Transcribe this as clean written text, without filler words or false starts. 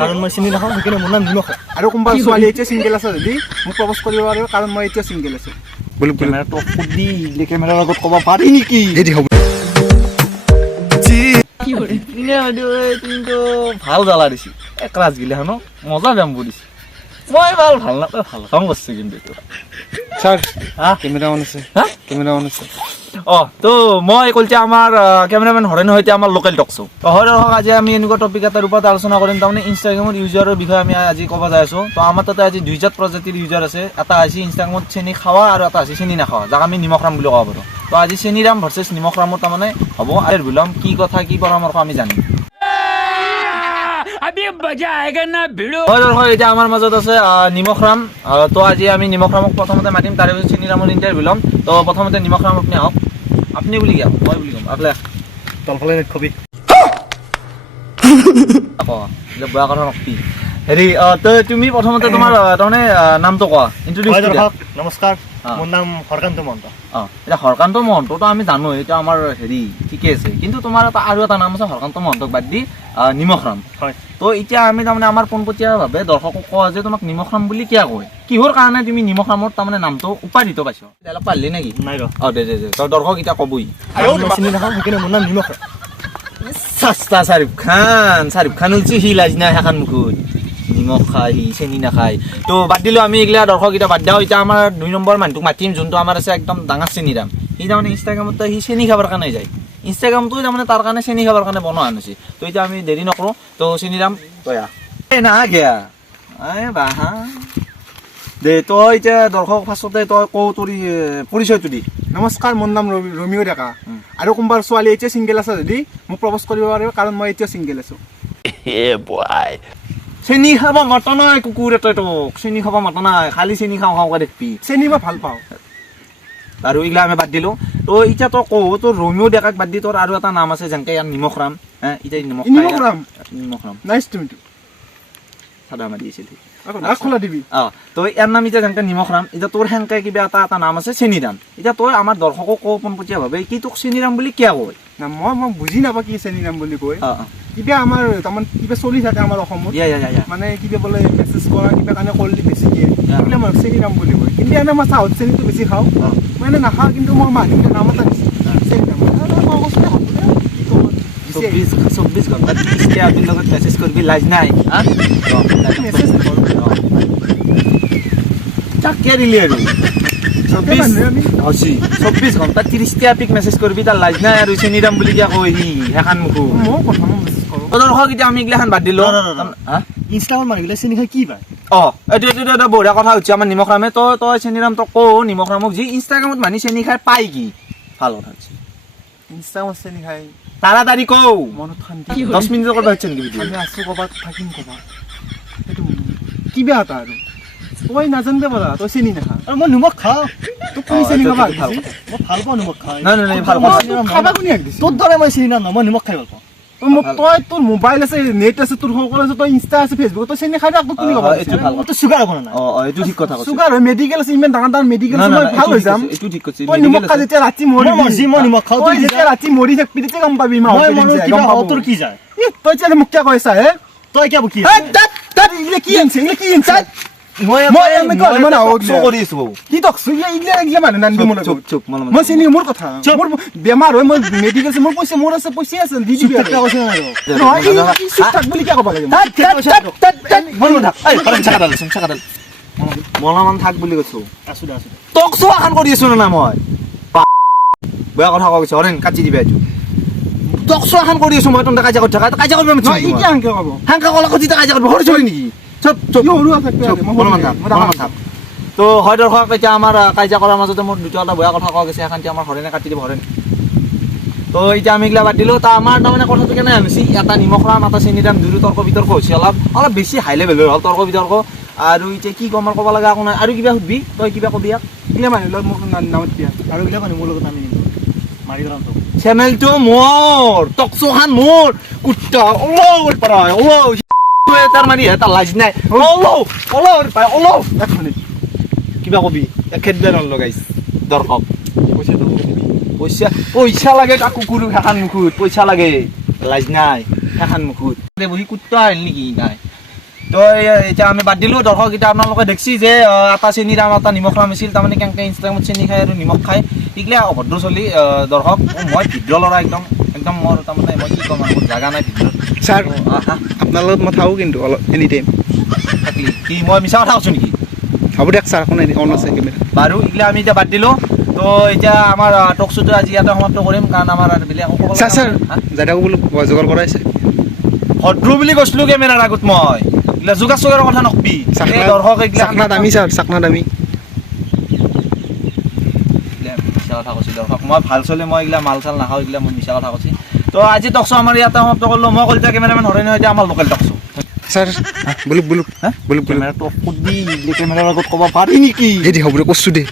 কাৰণ মই চিনি নাখাওঁ সেইকাৰণে মোৰ নাম নিমখ আৰু কোনোবা ছোৱালী এতিয়া চিংগল আছে যদি মোক প্ৰপ'জ কৰিব পাৰিব কাৰণ মই এতিয়া চিংগল আছোঁ বুলি কেমেৰাটো সুধি কেমেৰাৰ আগত ক'ব পাৰি নেকি কিন্তু ভাল জ্বালা দিছি এক ৰাজ গিলা ন মজা বেম্বু দিছি মই ভাল নাপায় ভাল কাম কৰিছোঁ কিন্তু এইটো ছাৰ কেমেৰামান আছে কেমেৰামান আছে তো মই কৈছে আমাৰ কেমেৰামেন হৰেণ সৈতে আমাৰ লোকেল টক শ্ব' হয় দৰ্শক আজি আমি এনেকুৱা টপিক এটাৰ ওপৰত আলোচনা কৰিম তাৰমানে ইনষ্টাগ্ৰামৰ ইউজাৰৰ বিষয়ে আমি আজি ক'ব যাই আছোঁ তো আমাৰ তাতে আজি 2 প্ৰজাতিৰ ইউজাৰ আছে এটা হৈছে ইনষ্টাগ্ৰামত চেনি খাৱা আৰু এটা হৈছে চেনি নাখাৱা যাক আমি নিমখ ৰাম বুলি ক'ব পাৰোঁ তো আজি চেনিৰাম ভাৰ্চেছ নিমখ ৰামৰ তাৰমানে হ'ব আৰু বুলাম কি কথা কি পৰামৰ্শ আমি জানিম হয় দৰ্শক এতিয়া আমাৰ মাজত আছে নিমখ ৰাম তো আজি আমি নিমখ ৰামক প্ৰথমতে মাতিম তাৰে পিছত চেনিৰামৰ ইণ্টাৰভিউ ল'ম তো প্ৰথমতে নিমখ ৰাম আপুনি আহক আপুনি বুলি কি মই বুলি ক'ম আপোনাক তলফালে নেটখবি বেয়া কথা নকবি হেৰি তো তুমি প্ৰথমতে তোমাৰ তাৰমানে নামটো কোৱা ইণ্ট্ৰডিউচ নমস্কাৰ মোৰ নাম হৰকান্ত মহন্ত এতিয়া হৰকান্ত মহন্তটো আমি জানো এইটো আমাৰ হেৰি ঠিকে আছে কিন্তু তোমাৰ আৰু এটা নাম আছে হৰকান্ত মহন্তক বাদ দি নিমখ ৰাম হয় তো এতিয়া আমি তাৰমানে আমাৰ পোনপটীয়াভাৱে দৰ্শকক কোৱা যে তোমাক নিমখ ৰাম বুলি কিয় কয় কিহৰ কাৰণে তুমি নিমখ ৰামৰ তাৰমানে নামটো উপাধিত পাইছ অলপ পাৰিলি নেকি নাই দে তই দৰ্শক এতিয়া ক'বই মই চিনি নাখাওঁ সেইকাৰণে মোৰ নাম নিমখ চাস্তা শ্বাহৰুখ খান উলছি সি লাজ নাই সেইখন মুখত নিমখ খাই সি চেনি নাখায় তো বাদ দিলোঁ আমি এইগিলা দৰ্শক এতিয়া বাদ দিওঁ এতিয়া আমাৰ 2 নম্বৰ মানুহটোক মাতিম যোনটো আমাৰ আছে একদম ডাঙৰ চেনিৰাম সি তাৰমানে ইনষ্টাগ্ৰামত সি চেনি খাবৰ কাৰণে যায় ইনষ্টাগ্ৰামটো তাৰমানে তাৰ কাৰণে চেনি খাবৰ কাৰণে বনোৱা আনিছে তো এতিয়া আমি দেৰি নকৰোঁ তো চেনিৰাম তই না গেয়া বাহা দে তই এতিয়া দৰ্শক ফাৰ্ষ্টতে তই কওঁ তোৰ পৰিচয়টো দি নমস্কাৰ মোৰ নাম ৰমিঅ' ডেকা আৰু কোনোবা ছোৱালী এতিয়া চিংগল আছে যদি মোক প্ৰপ'জ কৰিব পাৰিব কাৰণ মই এতিয়া চিংগল আছোঁ চেনি খাব মাতা নাই কুকুৰ এটাই তোক চেনি খাব মাতা নাই খালি চেনি খাওঁ দেখবি চেনি মই ভাল পাওঁ আৰু এইগিলা আমি বাদ দিলোঁ তো এতিয়া তই কওঁ তোৰ ৰমিঅ' ডেকাক বাদ দি তোৰ আৰু এটা নাম আছে যেনেকৈ ইয়াৰ নিমখ ৰাম এতিয়া নিমখ ৰাম নাইচ টু মিট চাদা মাৰি আছিল খোলা দিবি তো ইয়াৰ নাম এতিয়া যেনেকৈ নিমখ ৰাম এতিয়া তোৰ সেনেকে কিবা এটা নাম আছে চেনিৰাম এতিয়া তই আমাৰ দৰ্শকক কওঁ পোনপটীয়াভাৱে কি তোক চেনিৰাম বুলি কিয় কয় না মই বুজি নাপাওঁ কি চেনি নাম বুলি কয় কিবা আমাৰ তাৰমানে কিবা চলি থাকে আমাৰ অসমত মানে কিবা বোলে মেছেজ কৰা কিবা কাৰণে কৰিলে বেছি দিয়ে সেইবিলাক মই চেনি নাম বুলি কয় কিন্তু এনে মই চাউথ চেনিটো বেছি খাওঁ মই এনে নাখাওঁ কিন্তু মই মানুহৰ নাম এটা দিছোঁ চেনি নাম মই কৈছোঁ 24 ঘণ্টাত আপোনাৰ লগত মেছেজ কৰিবি লাজ নাই মেছেজ চাকিয়া দিলি আৰু 24 ঘণ্টাত 30টা পিক মেছেজ কৰিবি তাৰ লাজ নাই আৰু চেনিৰাম বুলি কিয় কয় সি সেইখন মুখো মই কথা মই মেছেজ কৰোঁ দৰ্শক এতিয়া আমি এইগিলাখান বাদ দিলোঁ ইনষ্টাগ্ৰামত মানুহবিলাক চেনি খাই কি পায় এইটো এটা বঢ়িয়া কথা হৈছে আমাৰ নিমখ ৰামে তই চেনিৰাম তই কওঁ নিমখ ৰামক যি ইনষ্টাগ্ৰামত মানুহ চেনি খাই পায় কি ভাল কথা হৈছে ইনষ্টাগ্ৰামত চেনি খাই তাড়াতাড়ি কওঁ মনত শান্তি 10 মিনিটৰ কথা হৈছে নেকি আমি আছোঁ ক'ৰবাত থাকিম ক'ৰবাত সেইটো কিবা এটা আৰু তই নাজানিব পাৰা তই চেনি নাখা আৰু মই নিমখ খাওঁ তোক কোনে চেনি খাবা ভাল মই ভাল পাওঁ নিমখ খাই নাই ভাল কথা খাবা কোনে আগ দিছে তোৰ দৰে মই চেনি নাখাওঁ মই নিমখ খাই ভাল পাওঁ তই তোৰ মোবাইল আছে নেট আছে তোৰ সকলো আছে তই ইনষ্টা আছে ফেচবুক তই চেনি খাই থাক তোক কোনে খাবা এইটো ভাল তোৰ চুগাৰ হ'ব না এইটো ঠিক কথা কৈছে চুগাৰ হয় মেডিকেল আছে ইমান ডাঙৰ মেডিকেল আছে মই ভাল হৈ যাম এইটো ঠিক কৈছে তই নিমখ খা যেতিয়া ৰাতি মৰি মই নিমখ খাওঁ তই যেতিয়া ৰাতি মৰি থাকিবি তেতিয়া গম পাবি তোৰ কি যায় তই এতিয়া মোক কিয় কৈছা হে তই কিয় বকি কি আনছে কি আনছে মই কৰি আছো কি টকছো এইগিলা মানুহ নানিবি মোৰ চুপ মই চিনি মোৰ কথা মোৰ বেমাৰ হয় মই মেডিকেল আছে মোৰ পইচা আছে দি দিবি বুলি কিয় ক'ব লাগে মলামান থাক বুলি কৈছো টকছো এখন কৰি আছো না মই বেয়া কথা কৈছো হৰেণ কাটি দিবি এইটো টকছো এখন কৰি আছো মই তহঁতে কাজিয়া কৰি থাকা কাজিয়া কৰিব হাংকা কলা কাজিয়া কাজিয়া কৰিব সৰু চলি নেকি তো হয় দৰ্শক এতিয়া আমাৰ কাজিয়া কৰাৰ মাজতে মোৰ দুটা এটা বেয়া কথা কোৱা গৈছে এখন আমাৰ হৰেণে কাটি দিব হৰেণ তো এতিয়া আমি এইগিলা বাদ দিলোঁ তা আমাৰ তাৰমানে কথাটো কেনে আনিছে এটা নিমখ ৰাম এটা চেনিৰাম দুয়ো তৰ্ক বিতৰ্ক হৈছে অলপ বেছি হাই লেভেলৰ হ'ল তৰ্ক বিতৰ্ক আৰু এতিয়া কি ক'ম আৰু ক'ব লগা একো নাই আৰু কিবা সুধবি তই কিবা কবি ইয়াক এইগিলা মানুহ লগত মোক নামত দিয়া আৰু এইগিলা মানুহ মোৰ লগত নামি মাৰি পেলাম তোক চেনেলটো মোৰ টকচোখান মোৰ কুত্তা তাৰ মানে এটা লাজ নাই কিবা কবি খেদবে নলগাইছ দৰ্শক পইচা লাগে তাকো কুকুৰ সেইখান মুখত পইচা লাগে লাজ নাই সেইখান মুখত বহি কুত্তা আহিল নেকি নাই তো এতিয়া আমি বাদ দিলোঁ দৰ্শক এতিয়া আপোনালোকে দেখছি যে এটা চেনি দাম এটা নিমখ দাম আছিল তাৰমানে কেনেকৈ ইনষ্টাগ্ৰামত চেনি খায় আৰু নিমখ খায় এইগিলা অভদ্ৰ চলি দৰ্শক মই ভিডিঅ' ল'ৰা একদম মোৰ তাৰমানে মই কি ক'ম আৰু মোৰ জাগা নাই ভিডিঅ'ত ছাৰ আপোনাৰ লগত মই থাকোঁ কিন্তু অলপ এনি টাইম থাকিলি কি মই মিছা কথা কৈছোঁ নেকি হ'ব দিয়ক ছাৰ কোনে অন আছে কেমেৰা বাৰু এইগিলা আমি এতিয়া বাদ দিলোঁ তো এতিয়া আমাৰ টক শ্ব'টো আজি ইয়াতে সমাপ্ত কৰিম কাৰণ আমাৰ বেলেগ ছাৰ জাইদাকো বোলো যোগাৰ কৰাইছে ভদ্ৰ বুলি কৈছিলোঁ কেমেৰাৰ আগত মই এইগিলা যোগাৰ চোগাৰৰ কথা নকবি দৰ্শক এইগিলা চাকনা দামী ছাৰ চাকনা দামী মিছা কথা কৈছোঁ দৰ্শক মই ভাল চলে মই এইগিলা মাল চাল নাখাওঁ এইগিলা মই মিছা কথা কৈছোঁ তো আজি টক শ্ব' আমাৰ ইয়াতে সমাপ্ত কৰিলোঁ মই কলিতা কেমেৰামেন হৰেণ এতিয়া আমাৰ লোকেল টক শ্ব' ছাৰ বোলো বোলো বোলো কেমেৰাটো সুধি কেমেৰাৰ আগত ক'ব পাৰি নেকি হেৰি হ'ব কৈছোঁ দে